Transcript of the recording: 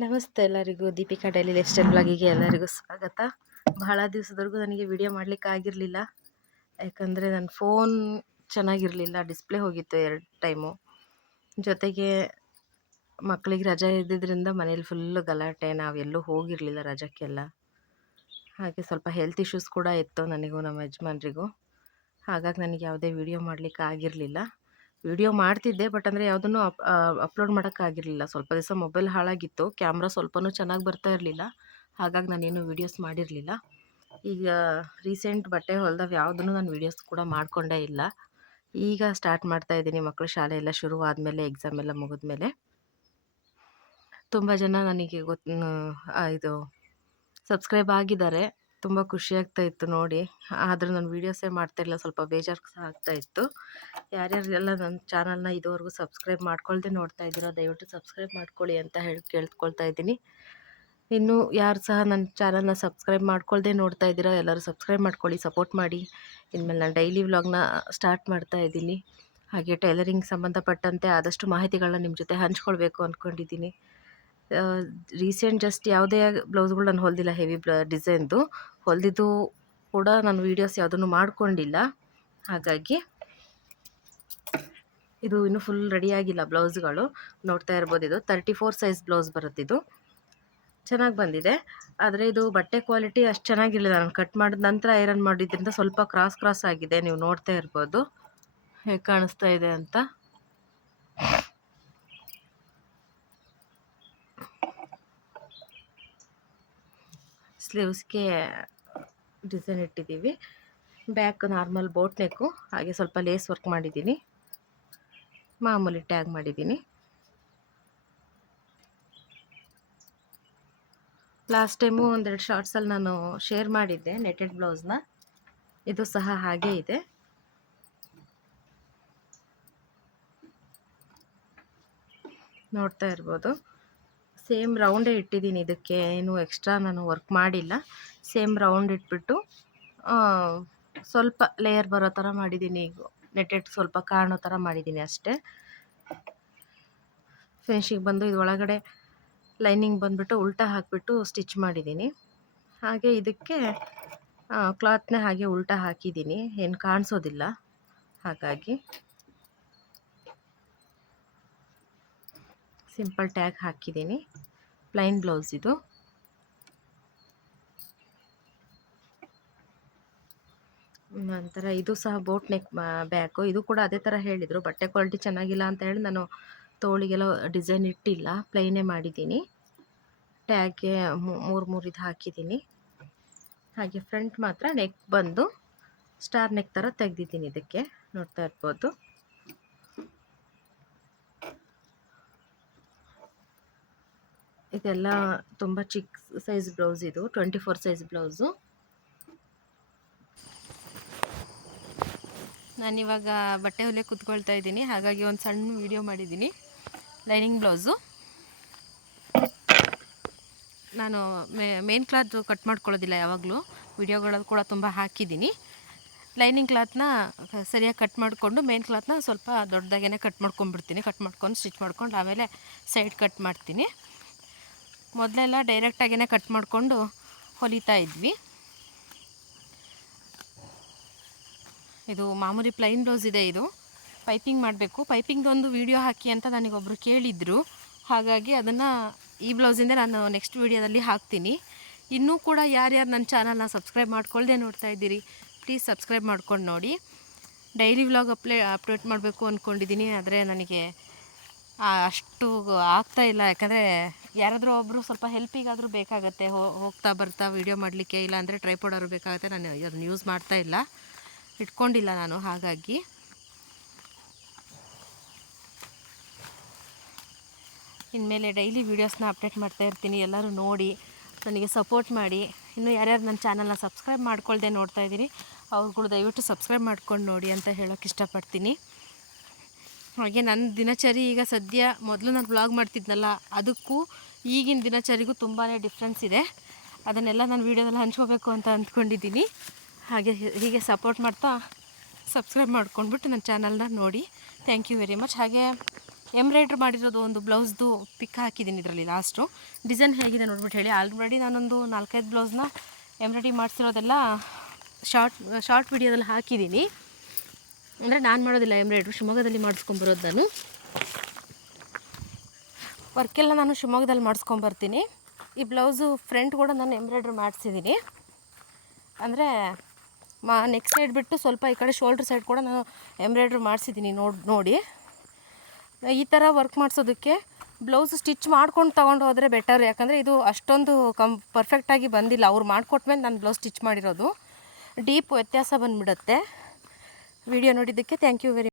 ನಮಸ್ತೆ ಎಲ್ಲರಿಗೂ. Deepika daily life style ಬ್ಲಾಗಿಗೆ ಎಲ್ಲರಿಗೂ ಸ್ವಾಗತ. ಬಹಳ ದಿವಸದವರೆಗೂ ನನಗೆ ವಿಡಿಯೋ ಮಾಡಲಿಕ್ಕೆ ಆಗಿರಲಿಲ್ಲ, ಯಾಕಂದರೆ ನನ್ನ ಫೋನ್ ಚೆನ್ನಾಗಿರಲಿಲ್ಲ, ಡಿಸ್ಪ್ಲೇ ಹೋಗಿತ್ತು 2 ಟೈಮು. ಜೊತೆಗೆ ಮಕ್ಕಳಿಗೆ ರಜೆ ಇದ್ದಿದ್ದರಿಂದ ಮನೇಲಿ ಫುಲ್ಲು ಗಲಾಟೆ, ನಾವೆಲ್ಲೂ ಹೋಗಿರಲಿಲ್ಲ ರಜಕ್ಕೆಲ್ಲ. ಹಾಗೆ ಸ್ವಲ್ಪ ಹೆಲ್ತ್ ಇಶ್ಯೂಸ್ ಕೂಡ ಇತ್ತು ನನಗೂ ನಮ್ಮ ಯಜಮಾನ್ರಿಗೂ. ಹಾಗಾಗಿ ನನಗೆ ಯಾವುದೇ ವಿಡಿಯೋ ಮಾಡಲಿಕ್ಕೆ ಆಗಿರಲಿಲ್ಲ. ವಿಡಿಯೋ ಮಾಡ್ತಿದ್ದೆ, ಬಟ್ ಅಂದರೆ ಯಾವುದನ್ನು ಅಪ್ಲೋಡ್ ಮಾಡೋಕ್ಕಾಗಿರಲಿಲ್ಲ. ಸ್ವಲ್ಪ ದಿವಸ ಮೊಬೈಲ್ ಹಾಳಾಗಿತ್ತು, ಕ್ಯಾಮ್ರಾ ಸ್ವಲ್ಪನೂ ಚೆನ್ನಾಗಿ ಬರ್ತಾ ಇರಲಿಲ್ಲ. ಹಾಗಾಗಿ ನಾನೇನು ವೀಡಿಯೋಸ್ ಮಾಡಿರಲಿಲ್ಲ. ಈಗ ರೀಸೆಂಟ್ ಬಟ್ಟೆ ಹೊಲ್ದವು ಯಾವುದನ್ನು ನಾನು ವೀಡಿಯೋಸ್ ಕೂಡ ಮಾಡಿಕೊಂಡೇ ಇಲ್ಲ. ಈಗ ಸ್ಟಾರ್ಟ್ ಮಾಡ್ತಾಯಿದ್ದೀನಿ, ಮಕ್ಕಳು ಶಾಲೆ ಎಲ್ಲ ಶುರುವಾದಮೇಲೆ, ಎಕ್ಸಾಮ್ ಎಲ್ಲ ಮುಗಿದ್ಮೇಲೆ. ತುಂಬ ಜನ ನನಗೆ ಇದು ಸಬ್ಸ್ಕ್ರೈಬ್ ಆಗಿದ್ದಾರೆ. ತುಂಬ ಖುಷಿಯಾಗ್ತಾ ಇತ್ತು ನೋಡಿ. ಆದರೂ ನಾನು ವೀಡಿಯೋಸೇ ಮಾಡ್ತಾಯಿಲ್ಲ, ಸ್ವಲ್ಪ ಬೇಜಾರು ಸಹ ಆಗ್ತಾಯಿತ್ತು. ಯಾರ್ಯಾರೆಲ್ಲ ನನ್ನ ಚಾನಲ್ನ ಇದುವರೆಗೂ ಸಬ್ಸ್ಕ್ರೈಬ್ ಮಾಡ್ಕೊಳ್ದೆ ನೋಡ್ತಾ ಇದ್ದೀರೋ ದಯವಿಟ್ಟು ಸಬ್ಸ್ಕ್ರೈಬ್ ಮಾಡ್ಕೊಳ್ಳಿ ಅಂತ ಹೇಳಿ ಕೇಳ್ಕೊಳ್ತಾ ಇದ್ದೀನಿ. ಇನ್ನೂ ಯಾರು ಸಹ ನನ್ನ ಚಾನಲ್ನ ಸಬ್ಸ್ಕ್ರೈಬ್ ಮಾಡ್ಕೊಳ್ದೆ ನೋಡ್ತಾ ಇದ್ದೀರೋ ಎಲ್ಲರೂ ಸಬ್ಸ್ಕ್ರೈಬ್ ಮಾಡ್ಕೊಳ್ಳಿ, ಸಪೋರ್ಟ್ ಮಾಡಿ. ಇನ್ಮೇಲೆ ನಾನು ಡೈಲಿ ವ್ಲಾಗ್ನ ಸ್ಟಾರ್ಟ್ ಮಾಡ್ತಾ ಇದ್ದೀನಿ. ಹಾಗೆ ಟೈಲರಿಂಗ್ ಸಂಬಂಧಪಟ್ಟಂತೆ ಆದಷ್ಟು ಮಾಹಿತಿಗಳನ್ನ ನಿಮ್ಮ ಜೊತೆ ಹಂಚ್ಕೊಳ್ಬೇಕು ಅಂದ್ಕೊಂಡಿದ್ದೀನಿ. ರೀಸೆಂಟ್ ಜಸ್ಟ್ ಯಾವುದೇ ಬ್ಲೌಸ್ಗಳು ನಾನು ಹೊಲಿದಿಲ್ಲ, ಹೆವಿ ಡಿಸೈನ್ದು ಹೊಲಿದಿದ್ದು ಕೂಡ ನಾನು ವೀಡಿಯೋಸ್ ಯಾವುದನ್ನು ಮಾಡ್ಕೊಂಡಿಲ್ಲ. ಹಾಗಾಗಿ ಇದು ಇನ್ನೂ ಫುಲ್ ರೆಡಿಯಾಗಿಲ್ಲ ಬ್ಲೌಸ್ಗಳು. ನೋಡ್ತಾ ಇರ್ಬೋದು, ಇದು 34 ಸೈಜ್ ಬ್ಲೌಸ್ ಬರುತ್ತಿದ್ದು. ಚೆನ್ನಾಗಿ ಬಂದಿದೆ, ಆದರೆ ಇದು ಬಟ್ಟೆ ಕ್ವಾಲಿಟಿ ಅಷ್ಟು ಚೆನ್ನಾಗಿರಲಿಲ್ಲ. ನಾನು ಕಟ್ ಮಾಡಿದ ನಂತರ ಐರನ್ ಮಾಡಿದ್ರಿಂದ ಸ್ವಲ್ಪ ಕ್ರಾಸ್ ಆಗಿದೆ. ನೀವು ನೋಡ್ತಾ ಇರ್ಬೋದು ಹೇಗೆ ಕಾಣಿಸ್ತಾ ಇದೆ ಅಂತ. ಸ್ಲೀವ್ಸ್ಗೆ ಡಿಸೈನ್ ಇಟ್ಟಿದ್ದೀವಿ. ಬ್ಯಾಕ್ ನಾರ್ಮಲ್ ಬೋಟ್ ನೆಕ್ಕು, ಹಾಗೆ ಸ್ವಲ್ಪ ಲೇಸ್ ವರ್ಕ್ ಮಾಡಿದ್ದೀನಿ, ಮಾಮೂಲಿ ಟ್ಯಾಗ್ ಮಾಡಿದ್ದೀನಿ. ಲಾಸ್ಟ್ ಟೈಮು ಒಂದೆರಡು ಶಾರ್ಟ್ಸಲ್ಲಿ ನಾನು ಶೇರ್ ಮಾಡಿದ್ದೆ ನೆಟೆಡ್ ಬ್ಲೌಸ್ನ. ಇದು ಸಹ ಹಾಗೇ ಇದೆ. ನೋಡ್ತಾ ಇರ್ಬೋದು, ಸೇಮ್ ರೌಂಡೇ ಇಟ್ಟಿದ್ದೀನಿ. ಇದಕ್ಕೆ ಏನು ಎಕ್ಸ್ಟ್ರಾ ನಾನು ವರ್ಕ್ ಮಾಡಿಲ್ಲ. ಸೇಮ್ ರೌಂಡ್ ಇಟ್ಬಿಟ್ಟು ಸ್ವಲ್ಪ ಲೇಯರ್ ಬರೋ ಥರ ಮಾಡಿದ್ದೀನಿ. ಈಗ ನೆಟೆಡ್ ಸ್ವಲ್ಪ ಕಾಣೋ ಥರ ಮಾಡಿದ್ದೀನಿ ಅಷ್ಟೇ. ಫಿನಿಶಿಂಗ್ ಬಂದು ಇದು ಒಳಗಡೆ ಲೈನಿಂಗ್ ಬಂದುಬಿಟ್ಟು ಉಲ್ಟಾ ಹಾಕಿಬಿಟ್ಟು ಸ್ಟಿಚ್ ಮಾಡಿದ್ದೀನಿ. ಹಾಗೆ ಇದಕ್ಕೆ ಕ್ಲಾತ್ನ ಹಾಗೆ ಉಲ್ಟಾ ಹಾಕಿದ್ದೀನಿ, ಏನು ಕಾಣಿಸೋದಿಲ್ಲ. ಹಾಗಾಗಿ ಸಿಂಪಲ್ ಟ್ಯಾಗ್ ಹಾಕಿದ್ದೀನಿ. ಪ್ಲೈನ್ ಬ್ಲೌಸ್ ಇದು. ನಂತರ ಇದು ಸಹ ಬೋಟ್ ನೆಕ್ ಬ್ಯಾಕು. ಇದು ಕೂಡ ಅದೇ ಥರ ಹೇಳಿದರು, ಬಟ್ಟೆ ಕ್ವಾಲಿಟಿ ಚೆನ್ನಾಗಿಲ್ಲ ಅಂತ ಹೇಳಿ ನಾನು ತೋಳಿಗೆಲ್ಲ ಡಿಸೈನ್ ಇಟ್ಟಿಲ್ಲ, ಪ್ಲೈನೇ ಮಾಡಿದ್ದೀನಿ. ಟ್ಯಾಗ್ಗೆ 3 ಇದು ಹಾಕಿದ್ದೀನಿ. ಹಾಗೆ ಫ್ರಂಟ್ ಮಾತ್ರ ನೆಕ್ ಬಂದು ಸ್ಟಾರ್ ನೆಕ್ ಥರ ತೆಗೆದಿದ್ದೀನಿ. ಇದಕ್ಕೆ ನೋಡ್ತಾ ಇರ್ಬೋದು. ಇದೆಲ್ಲ ತುಂಬ ಚಿಕ್ಕ ಸೈಜ್ ಬ್ಲೌಸ್, ಇದು 24 ಸೈಜ್ ಬ್ಲೌಸು. ನಾನಿವಾಗ ಬಟ್ಟೆ ಹೊಲಿಯಕ್ಕೆ ಕೂತ್ಕೊಳ್ತಾ ಇದ್ದೀನಿ, ಹಾಗಾಗಿ ಒಂದು ಸಣ್ಣ ವೀಡಿಯೋ ಮಾಡಿದ್ದೀನಿ. ಲೈನಿಂಗ್ ಬ್ಲೌಸು ನಾನು ಮೇನ್ ಕ್ಲಾತ್ ಕಟ್ ಮಾಡ್ಕೊಳ್ಳೋದಿಲ್ಲ ಯಾವಾಗಲೂ, ವೀಡಿಯೋಗಳಲ್ಲಿ ಕೂಡ ತುಂಬ ಹಾಕಿದ್ದೀನಿ. ಲೈನಿಂಗ್ ಕ್ಲಾತ್ನ ಸರಿಯಾಗಿ ಕಟ್ ಮಾಡಿಕೊಂಡು ಮೇನ್ ಕ್ಲಾತ್ನ ಸ್ವಲ್ಪ ದೊಡ್ಡದಾಗೇ ಕಟ್ ಮಾಡ್ಕೊಂಡ್ಬಿಡ್ತೀನಿ. ಕಟ್ ಮಾಡ್ಕೊಂಡು ಸ್ಟಿಚ್ ಮಾಡ್ಕೊಂಡು ಆಮೇಲೆ ಸೈಡ್ ಕಟ್ ಮಾಡ್ತೀನಿ. ಮೊದಲೆಲ್ಲ ಡೈರೆಕ್ಟಾಗೇ ಕಟ್ ಮಾಡಿಕೊಂಡು ಹೊಲಿತಾ ಇದ್ವಿ. ಇದು ಮಾಮೂಲಿ ಪ್ಲೈನ್ ಬ್ಲೌಸ್ ಇದೆ. ಇದು ಪೈಪಿಂಗ್ ಮಾಡಬೇಕು, ಪೈಪಿಂಗ್ದೊಂದು ವೀಡಿಯೋ ಹಾಕಿ ಅಂತ ನನಗೊಬ್ಬರು ಕೇಳಿದರು. ಹಾಗಾಗಿ ಅದನ್ನು ಈ ಬ್ಲೌಸಿಂದ ನಾನು ನೆಕ್ಸ್ಟ್ ವೀಡಿಯೋದಲ್ಲಿ ಹಾಕ್ತೀನಿ. ಇನ್ನೂ ಕೂಡ ಯಾರ್ಯಾರು ನನ್ನ ಚಾನಲ್ನ ಸಬ್ಸ್ಕ್ರೈಬ್ ಮಾಡ್ಕೊಳ್ಳದೆ ನೋಡ್ತಾ ಇದ್ದೀರಿ, ಪ್ಲೀಸ್ ಸಬ್ಸ್ಕ್ರೈಬ್ ಮಾಡ್ಕೊಂಡು ನೋಡಿ. ಡೈಲಿ ವ್ಲಾಗ್ ಅಪ್ಡೇಟ್ ಮಾಡಬೇಕು ಅಂದ್ಕೊಂಡಿದ್ದೀನಿ, ಆದರೆ ನನಗೆ ಅಷ್ಟು ಆಗ್ತಾಯಿಲ್ಲ. ಯಾಕಂದರೆ ಯಾರಾದರೂ ಒಬ್ಬರು ಸ್ವಲ್ಪ ಹೆಲ್ಪಿಗಾದರೂ ಬೇಕಾಗತ್ತೆ, ಹೋಗ್ತಾ ಬರ್ತಾ ವೀಡಿಯೋ ಮಾಡಲಿಕ್ಕೆ. ಇಲ್ಲ ಅಂದರೆ ಟ್ರೈಪಾಡ್ ಬೇಕಾಗುತ್ತೆ. ನಾನು ಅದನ್ನು ಯೂಸ್ ಮಾಡ್ತಾಯಿಲ್ಲ, ಇಟ್ಕೊಂಡಿಲ್ಲ ನಾನು. ಹಾಗಾಗಿ ಇನ್ಮೇಲೆ ಡೈಲಿ ವೀಡಿಯೋಸ್ನ ಅಪ್ಡೇಟ್ ಮಾಡ್ತಾ ಇರ್ತೀನಿ. ಎಲ್ಲರೂ ನೋಡಿ ನನಗೆ ಸಪೋರ್ಟ್ ಮಾಡಿ. ಇನ್ನೂ ಯಾರ್ಯಾರು ನನ್ನ ಚಾನಲ್ನ ಸಬ್ಸ್ಕ್ರೈಬ್ ಮಾಡ್ಕೊಳ್ದೆ ನೋಡ್ತಾ ಇದ್ದೀನಿ ಅವ್ರುಗಳು ದಯವಿಟ್ಟು ಸಬ್ಸ್ಕ್ರೈಬ್ ಮಾಡ್ಕೊಂಡು ನೋಡಿ ಅಂತ ಹೇಳೋಕ್ಕೆ ಇಷ್ಟಪಡ್ತೀನಿ. ಹಾಗೆ ನನ್ನ ದಿನಚರಿ ಈಗ ಸದ್ಯ, ಮೊದಲು ನಾನು ವ್ಲಾಗ್ ಮಾಡ್ತಿದ್ನಲ್ಲ ಅದಕ್ಕೂ ಈಗಿನ ದಿನಚರಿಗೂ ತುಂಬಾ ಡಿಫ್ರೆನ್ಸ್ ಇದೆ. ಅದನ್ನೆಲ್ಲ ನಾನು ವೀಡಿಯೋದಲ್ಲಿ ಹಂಚ್ಕೋಬೇಕು ಅಂತ ಅಂದ್ಕೊಂಡಿದ್ದೀನಿ. ಹಾಗೆ ಹೀಗೆ ಸಪೋರ್ಟ್ ಮಾಡ್ತಾ ಸಬ್ಸ್ಕ್ರೈಬ್ ಮಾಡ್ಕೊಂಡ್ಬಿಟ್ಟು ನನ್ನ ಚಾನಲ್ನ ನೋಡಿ. Thank you very much. ಹಾಗೆ ಎಂಬ್ರಾಯ್ಡ್ರಿ ಮಾಡಿರೋದು ಒಂದು ಬ್ಲೌಸ್ದು ಪಿಕ್ ಹಾಕಿದ್ದೀನಿ ಇದರಲ್ಲಿ ಲಾಸ್ಟು. ಡಿಸೈನ್ ಹೇಗಿದೆ ನೋಡ್ಬಿಟ್ಟು ಹೇಳಿ. ಆಲ್ರೆಡಿ ನಾನೊಂದು 4-5 ಬ್ಲೌಸ್ನ ಎಂಬ್ರಾಯ್ಡ್ರಿ ಮಾಡಿಸಿರೋದೆಲ್ಲ ಶಾರ್ಟ್ ವಿಡಿಯೋದಲ್ಲಿ ಹಾಕಿದ್ದೀನಿ. ಅಂದರೆ ನಾನು ಮಾಡೋದಿಲ್ಲ ಎಂಬ್ರಾಯ್ಡ್ರಿ, ಶಿವಮೊಗ್ಗದಲ್ಲಿ ಮಾಡಿಸ್ಕೊಂಬರೋದು ನಾನು. ವರ್ಕೆಲ್ಲ ನಾನು ಶಿವಮೊಗ್ಗದಲ್ಲಿ ಮಾಡಿಸ್ಕೊಂಬರ್ತೀನಿ. ಈ ಬ್ಲೌಸು ಫ್ರಂಟ್ ಕೂಡ ನಾನು ಎಂಬ್ರಾಯ್ಡ್ರಿ ಮಾಡಿಸಿದ್ದೀನಿ. ಅಂದರೆ ನೆಕ್ ಸೈಡ್ ಬಿಟ್ಟು ಸ್ವಲ್ಪ ಈ ಕಡೆ ಶೋಲ್ಡ್ರ್ ಸೈಡ್ ಕೂಡ ನಾನು ಎಂಬ್ರಾಯ್ಡ್ರಿ ಮಾಡಿಸಿದ್ದೀನಿ ನೋಡಿ. ಈ ಥರ ವರ್ಕ್ ಮಾಡಿಸೋದಕ್ಕೆ ಬ್ಲೌಸ್ ಸ್ಟಿಚ್ ಮಾಡ್ಕೊಂಡು ತೊಗೊಂಡು ಹೋದರೆ ಬೆಟರ್. ಯಾಕಂದರೆ ಇದು ಅಷ್ಟೊಂದು ಪರ್ಫೆಕ್ಟಾಗಿ ಬಂದಿಲ್ಲ. ಅವ್ರು ಮಾಡಿಕೊಟ್ಮೇಲೆ ನಾನು ಬ್ಲೌಸ್ ಸ್ಟಿಚ್ ಮಾಡಿರೋದು. ಡೀಪ್ ವ್ಯತ್ಯಾಸ ಬಂದುಬಿಡುತ್ತೆ. ವಿಡಿಯೋ ನೋಡಿದ್ದಕ್ಕೆ ಥ್ಯಾಂಕ್ ಯು ವೆರಿ